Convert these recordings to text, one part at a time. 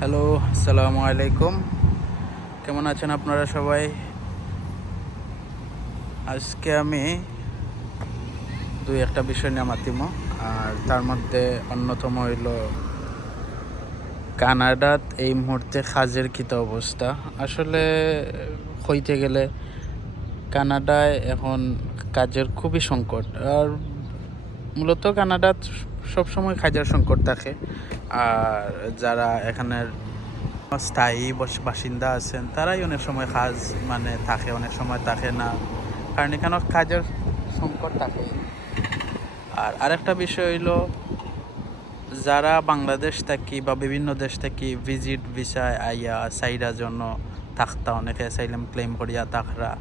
Hello, আসসালামু আলাইকুম। কেমন আছেন আপনারা সবাই? আজকে আমি দুই একটা বিষয় নিয়ে মাতিম, আর তার মধ্যে অন্যতম হইল কানাডাত এই মুহূর্তে কাজের কিতা অবস্থা। আসলে হইতে গেলে কানাডায় এখন কাজের খুবই সংকট, আর মূলত কানাডাত সবসময় কাজের সংকট থাকে। আর যারা এখানের স্থায়ী বাসিন্দা আছেন তারাই অনেক সময় কাজ থাকে, অনেক সময় থাকে না, কারণ এখানে কাজের সংকট থাকে। আর আরেকটা বিষয় হইল, যারা বাংলাদেশ থাকি বা বিভিন্ন দেশ থেকে ভিজিট ভিসায় আইয়া সাইডার জন্য থাকতা, অনেকে অ্যাসাইলাম ক্লেম করিয়া তাকরা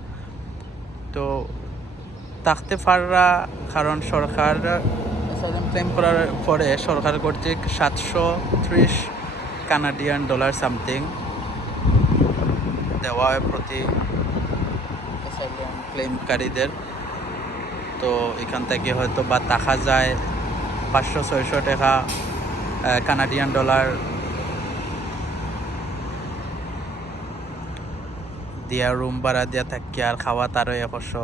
তো থাকতে পাররা, কারণ সরকার অ্যাসাইলাম ক্লেম করার পরে সরকার কর্তৃক 730 কানাডিয়ান ডলার সামথিং দেওয়া হয় প্রতি অ্যাসাইলাম ক্লেমকারীদের। তো এখান থেকে হয়তো বা দেখা যায় 500-600 টাকা কানাডিয়ান ডলার দিয়া রুম ভাড়া দিয়া থাকি, আর খাওয়া তারও 100,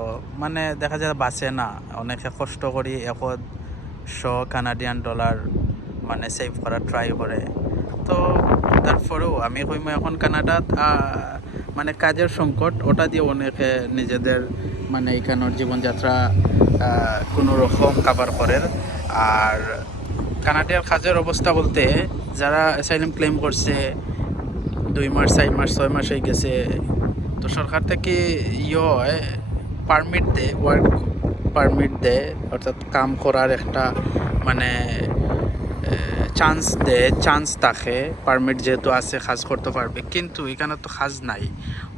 দেখা যায় বাঁচে না। অনেকে কষ্ট করি 100 কানাডিয়ান ডলার সেভ করার ট্রাই করে। তো তারপরেও আমি কইম এখন কানাডাত কাজের সংকট, ওটা দিয়ে অনেকে নিজেদের এখানের জীবনযাত্রা কোনো রকম কাভার করে। আর কানাডিয়ার কাজের অবস্থা বলতে, যারা অ্যাসাইলাম ক্লেম করছে 2 মাস 4 মাস 6 মাস হয়ে গেছে, তো সরকার থেকে হয় পারমিট দেয়, ওয়ার্ক পারমিট দেয়, অর্থাৎ কাম করার একটা চান্স থাকে। পারমিট যেহেতু আছে কাজ করতে পারবে, কিন্তু এখানে তো কাজ নাই।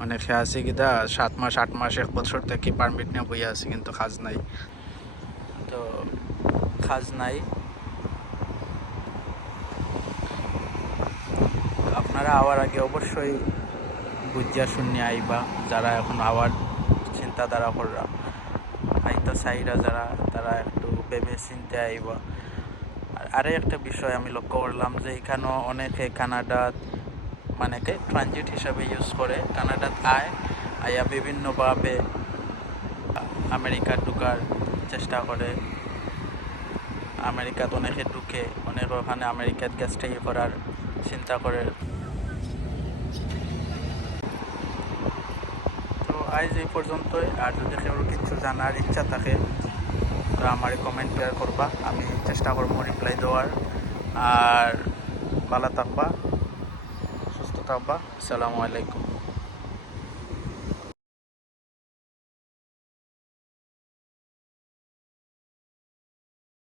অনেকে আছে কিনা 7 মাস 8 মাস 1 বছর থেকে পারমিট নিয়ে বইয়া আছে, কিন্তু কাজ নাই। তো কাজ নাই, আপনারা আওয়ার আগে অবশ্যই বুঝিয়া শুনিয়া আইবা। যারা এখন আওয়ার চিন্তাধারা কররা আইতা সাইরা, যারা তারা একটু ভেবে চিন্তে আইবা। আর আরও একটা বিষয় আমি লক্ষ্য করলাম যে এখানেও অনেকে কানাডাত ট্রানজিট হিসাবে ইউজ করে, কানাডাত আইয়া বিভিন্নভাবে আমেরিকা ঢুকার চেষ্টা করে। আমেরিকাত অনেকে ঢুকে, অনেকে ওখানে আমেরিকাত স্টে করার চিন্তা করে। তো আজ এই পর্যন্তই। আর যদি কেউ কিছু জানার ইচ্ছা থাকে তো আমার কমেন্ট শেয়ার করবা, আমি চেষ্টা করবো রিপ্লাই দেওয়ার। আর ভালো থাকবা, সুস্থ থাকবা। আসসালামু আলাইকুম।